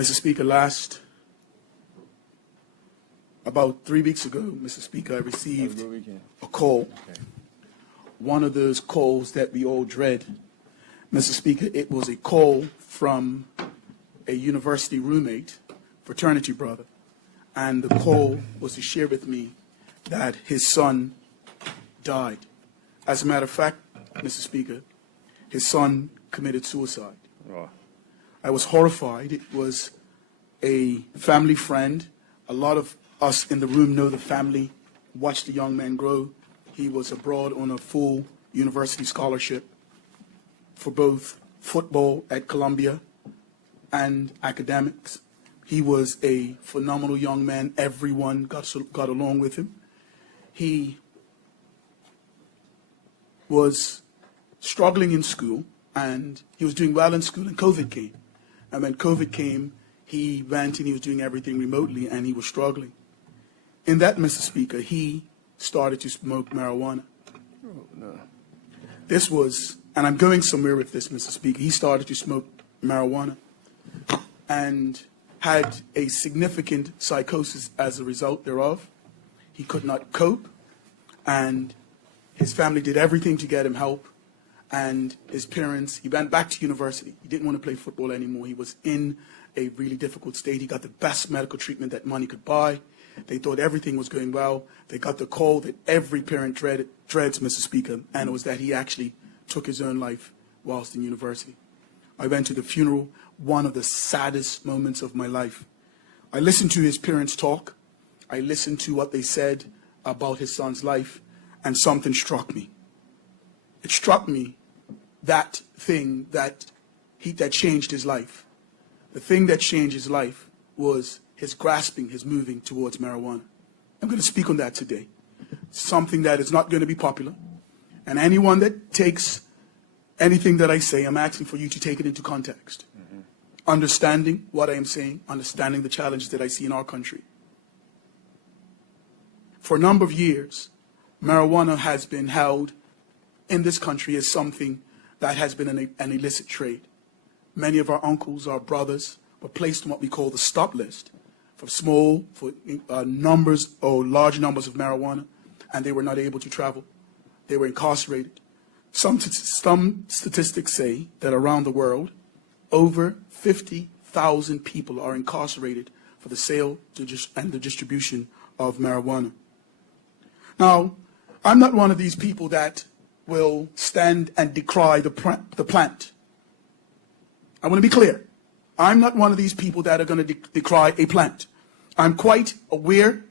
Mr. Speaker, about 3 weeks ago, Mr. Speaker, I received a call, one of those calls that we all dread. Mr. Speaker, it was a call from a university roommate, fraternity brother, and the call was to share with me that his son died. As a matter of fact, Mr. Speaker, his son committed suicide. Oh. I was horrified. It was a family friend. A lot of us in the room know the family, watched the young man grow. He was abroad on a full university scholarship for both football at Columbia and academics. He was a phenomenal young man. Everyone got along with him. He was struggling in school, and he was doing well in school, and COVID came. And when COVID came, he went and he was doing everything remotely, and he was struggling. In that, Mr. Speaker, he started to smoke marijuana. Oh, no. This was, and I'm going somewhere with this, Mr. Speaker, he started to smoke marijuana and had a significant psychosis as a result thereof. He could not cope, and his family did everything to get him help. And his parents, he went back to university. He didn't want to play football anymore. He was in a really difficult state. He got the best medical treatment that money could buy. They thought everything was going well. They got the call that every parent dreads, Mr. Speaker, and it was that he actually took his own life whilst in university. I went to the funeral, one of the saddest moments of my life. I listened to his parents talk. I listened to what they said about his son's life, and something struck me. It struck me, that thing that changed his life. The thing that changed his life was his grasping, his moving towards marijuana. I'm going to speak on that today. Something that is not going to be popular. And anyone that takes anything that I say, I'm asking for you to take it into context. Understanding what I am saying, understanding the challenges that I see in our country. For a number of years, marijuana has been held in this country as something that has been an illicit trade. Many of our uncles, our brothers, were placed on what we call the stop list for numbers or large numbers of marijuana, and they were not able to travel. They were incarcerated. Some statistics say that around the world, over 50,000 people are incarcerated for the sale and the distribution of marijuana. Now, I'm not one of these people that will stand and decry the plant. I want to be clear. I'm not one of these people that are going to decry a plant. I'm quite aware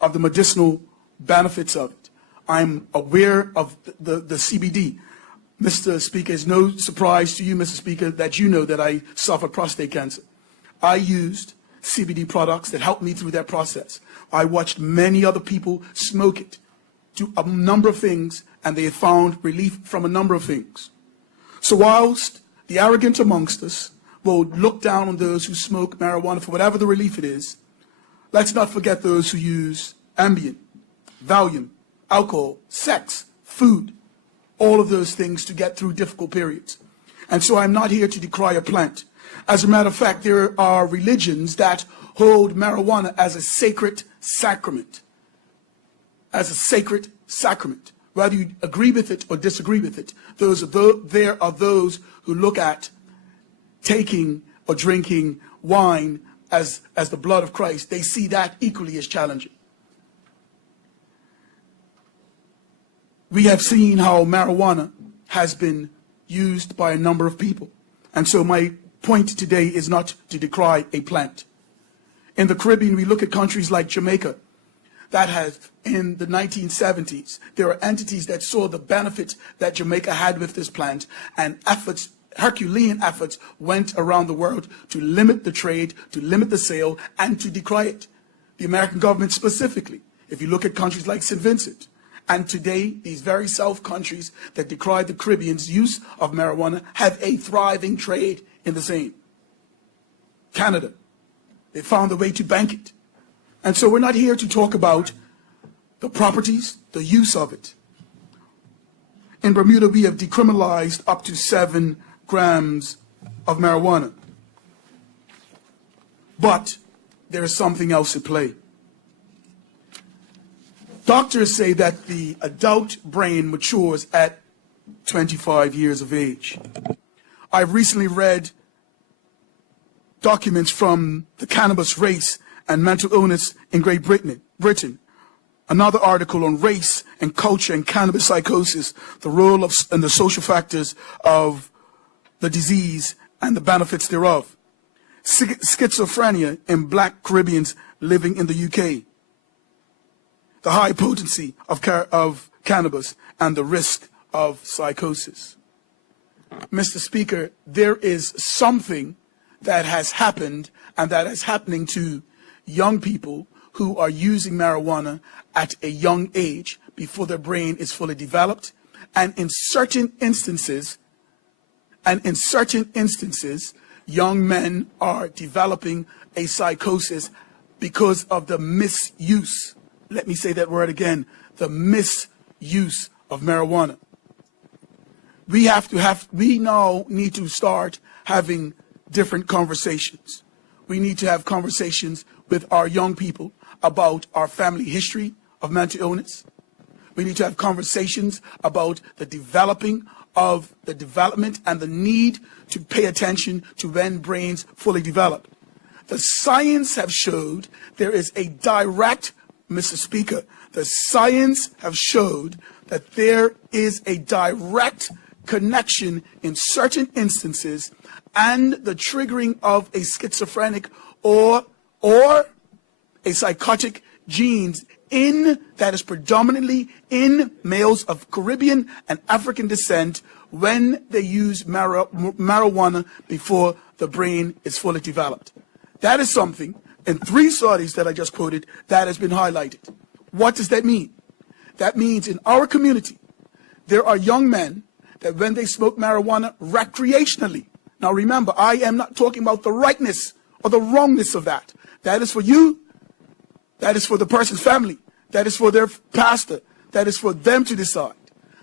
of the medicinal benefits of it. I'm aware of the CBD. Mr. Speaker, it's no surprise to you, Mr. Speaker, that you know that I suffered prostate cancer. I used CBD products that helped me through that process. I watched many other people smoke it, do a number of things, and they have found relief from a number of things. So whilst the arrogant amongst us will look down on those who smoke marijuana for whatever the relief it is, let's not forget those who use Ambien, Valium, alcohol, sex, food, all of those things to get through difficult periods. And so I'm not here to decry a plant. As a matter of fact, there are religions that hold marijuana as a sacred sacrament. As a sacred sacrament. Whether you agree with it or disagree with it, there are those who look at taking or drinking wine as the blood of Christ. They see that equally as challenging. We have seen how marijuana has been used by a number of people. And so my point today is not to decry a plant. In the Caribbean, we look at countries like Jamaica, that has, in the 1970s, there are entities that saw the benefits that Jamaica had with this plant, and efforts, Herculean efforts, went around the world to limit the trade, to limit the sale, and to decry it. The American government specifically. If you look at countries like St. Vincent, and today, these very South countries that decry the Caribbean's use of marijuana have a thriving trade in the same. Canada, they found a way to bank it. And so we're not here to talk about the properties, the use of it. In Bermuda, we have decriminalized up to 7 grams of marijuana. But there is something else at play. Doctors say that the adult brain matures at 25 years of age. I've recently read documents from the cannabis race and mental illness in Great Britain. Another article on race and culture and cannabis psychosis, the role of and the social factors of the disease and the benefits thereof. Schizophrenia in black Caribbeans living in the UK. The high potency of cannabis and the risk of psychosis. Mr. Speaker, there is something that has happened and that is happening to young people who are using marijuana at a young age before their brain is fully developed. And in certain instances, young men are developing a psychosis because of the misuse. Let me say that word again, the misuse of marijuana. We now need to start having different conversations. We need to have conversations with our young people about our family history of mental illness. We need to have conversations about the development and the need to pay attention to when brains fully develop. The science have showed there is a direct, Mr. Speaker, the science have showed that there is a direct connection in certain instances and the triggering of a schizophrenic or a psychotic genes that is predominantly in males of Caribbean and African descent when they use marijuana before the brain is fully developed. That is something in 3 studies that I just quoted that has been highlighted. What does that mean? That means in our community, there are young men that when they smoke marijuana recreationally. Now remember, I am not talking about the rightness or the wrongness of that. That is for you. That is for the person's family. That is for their pastor. That is for them to decide.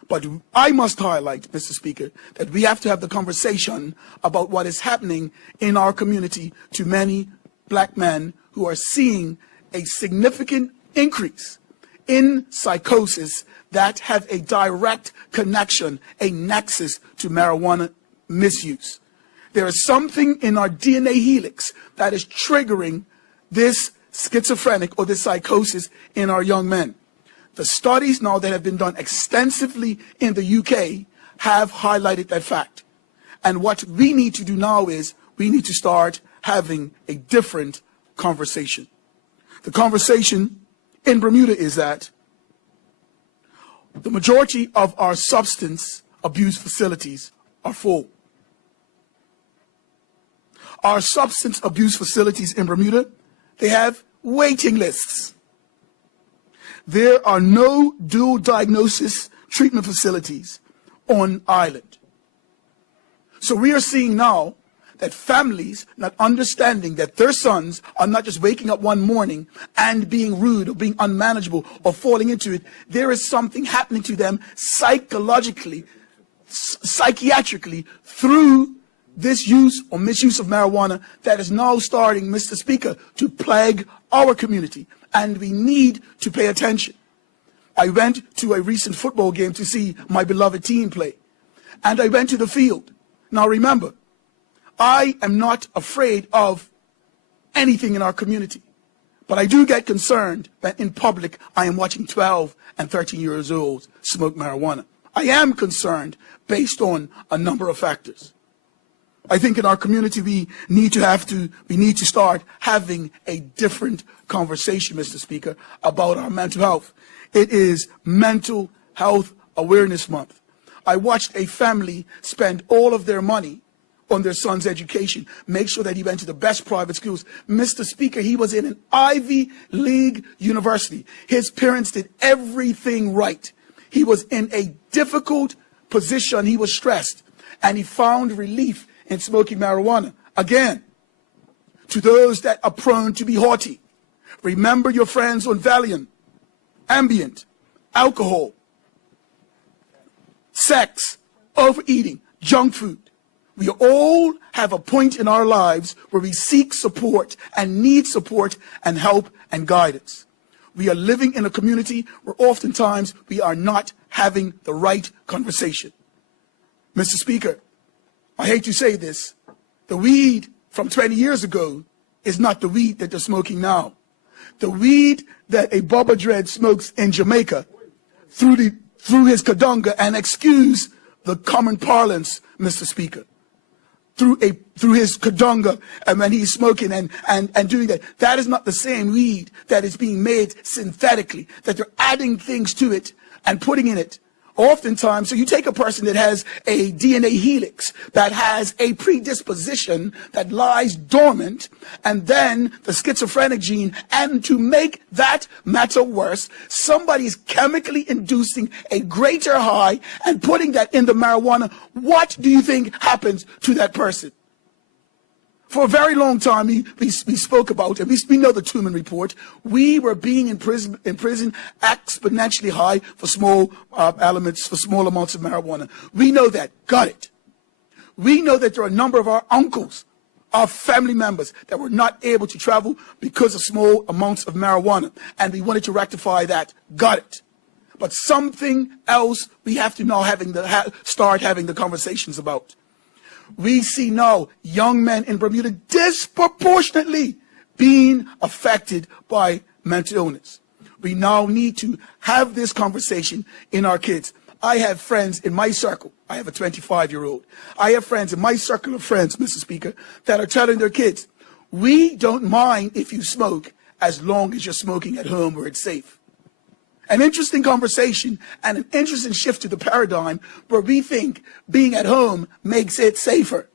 But I must highlight, Mr. Speaker, that we have to have the conversation about what is happening in our community to many black men who are seeing a significant increase in psychosis that have a direct connection, a nexus to marijuana misuse. There is something in our DNA helix that is triggering this schizophrenic or this psychosis in our young men. The studies now that have been done extensively in the UK have highlighted that fact. And what we need to do now is we need to start having a different conversation. The conversation in Bermuda is that the majority of our substance abuse facilities are full. Our substance abuse facilities in Bermuda, they have waiting lists. There are no dual diagnosis treatment facilities on island. So we are seeing now that families not understanding that their sons are not just waking up one morning and being rude or being unmanageable or falling into it. There is something happening to them psychologically, psychiatrically through this use or misuse of marijuana that is now starting, Mr. Speaker, to plague our community. And we need to pay attention. I went to a recent football game to see my beloved team play. And I went to the field. Now remember, I am not afraid of anything in our community. But I do get concerned that in public I am watching 12 and 13 years old smoke marijuana. I am concerned based on a number of factors. I think in our community we need to start having a different conversation, Mr. Speaker, about our mental health. It is Mental Health Awareness Month. I watched a family spend all of their money on their son's education, make sure that he went to the best private schools. Mr. Speaker, he was in an Ivy League university. His parents did everything right. He was in a difficult position. He was stressed, and he found relief in smoking marijuana. Again, to those that are prone to be haughty, remember your friends on Valium, Ambient, alcohol, sex, overeating, junk food. We all have a point in our lives where we seek support and need support and help and guidance. We are living in a community where oftentimes we are not having the right conversation. Mr. Speaker, I hate to say this, the weed from 20 years ago is not the weed that they're smoking now. The weed that a Bubba Dread smokes in Jamaica through his kadunga, and excuse the common parlance, Mr. Speaker, through his kadunga, and when he's smoking and doing that, that is not the same weed that is being made synthetically, that they're adding things to it and putting in it. Oftentimes, so you take a person that has a DNA helix, that has a predisposition that lies dormant, and then the schizophrenic gene, and to make that matter worse, somebody's chemically inducing a greater high and putting that in the marijuana. What do you think happens to that person? For a very long time, we spoke about, and we know the Truman Report, we were being in prison exponentially high for small elements, for small amounts of marijuana. We know that. Got it. We know that there are a number of our uncles, our family members, that were not able to travel because of small amounts of marijuana, and we wanted to rectify that. Got it. But something else we have to now start having the conversations about. We see now young men in Bermuda disproportionately being affected by mental illness. We now need to have this conversation in our kids. I have friends in my circle. I have a 25-year-old. I have friends in my circle of friends, Mr. Speaker, that are telling their kids, we don't mind if you smoke as long as you're smoking at home where it's safe. An interesting conversation and an interesting shift to the paradigm where we think being at home makes it safer.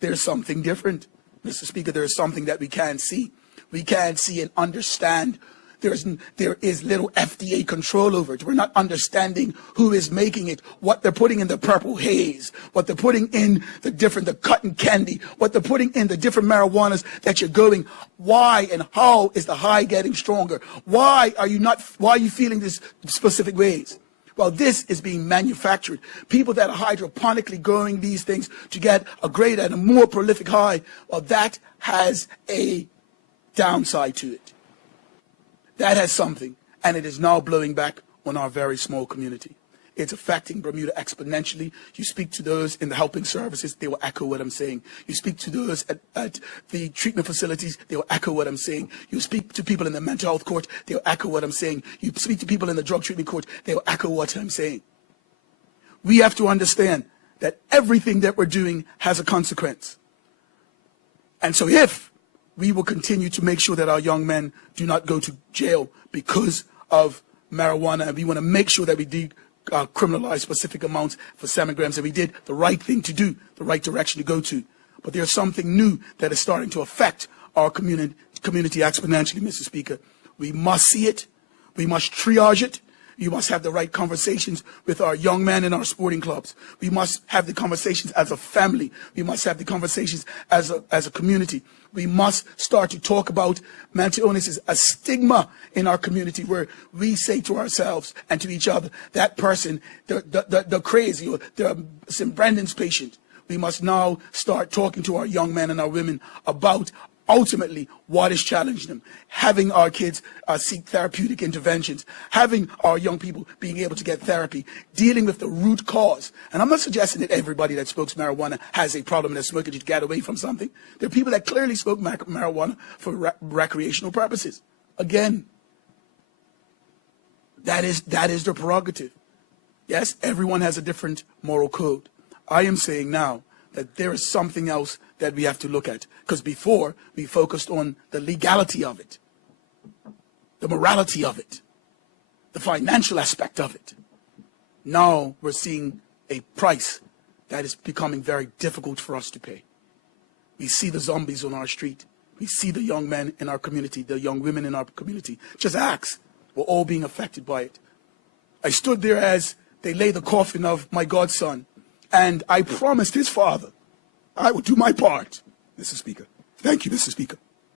There's something different, Mr. Speaker. There is something that we can't see. We can't see and understand. There is little FDA control over it. We're not understanding who is making it, what they're putting in the purple haze, what they're putting in the cotton candy, what they're putting in the different marijuanas that you're going. Why and how is the high getting stronger? Why are you feeling this specific ways? Well, this is being manufactured. People that are hydroponically growing these things to get a greater and a more prolific high, well, that has a downside to it. That has something, and it is now blowing back on our very small community. It's affecting Bermuda exponentially. You speak to those in the helping services, they will echo what I'm saying. You speak to those at the treatment facilities, they will echo what I'm saying. You speak to people in the mental health court, they will echo what I'm saying. You speak to people in the drug treatment court, they will echo what I'm saying. We have to understand that everything that we're doing has a consequence. And so if we will continue to make sure that our young men do not go to jail because of marijuana, and we want to make sure that we decriminalize specific amounts for 7 grams, and we did the right thing to do, the right direction to go to. But there's something new that is starting to affect our community exponentially, Mr. Speaker. We must see it. We must triage it. We must have the right conversations with our young men in our sporting clubs. We must have the conversations as a family. We must have the conversations as a community. We must start to talk about mental illness as a stigma in our community, where we say to ourselves and to each other, that person, they're crazy, or they're St. Brendan's patient. We must now start talking to our young men and our women about ultimately what is challenging them, having our kids seek therapeutic interventions, having our young people being able to get therapy, dealing with the root cause. And I'm not suggesting that everybody that smokes marijuana has a problem and they're smoking to get away from something. There are people that clearly smoke marijuana for recreational purposes. Again, that is their prerogative. Yes, everyone has a different moral code. I am saying now that there is something else that we have to look at. Because before, we focused on the legality of it, the morality of it, the financial aspect of it. Now we're seeing a price that is becoming very difficult for us to pay. We see the zombies on our street. We see the young men in our community, the young women in our community. Just ask. We're all being affected by it. I stood there as they lay the coffin of my godson, and I promised his father I would do my part, Mr. Speaker. Thank you, Mr. Speaker.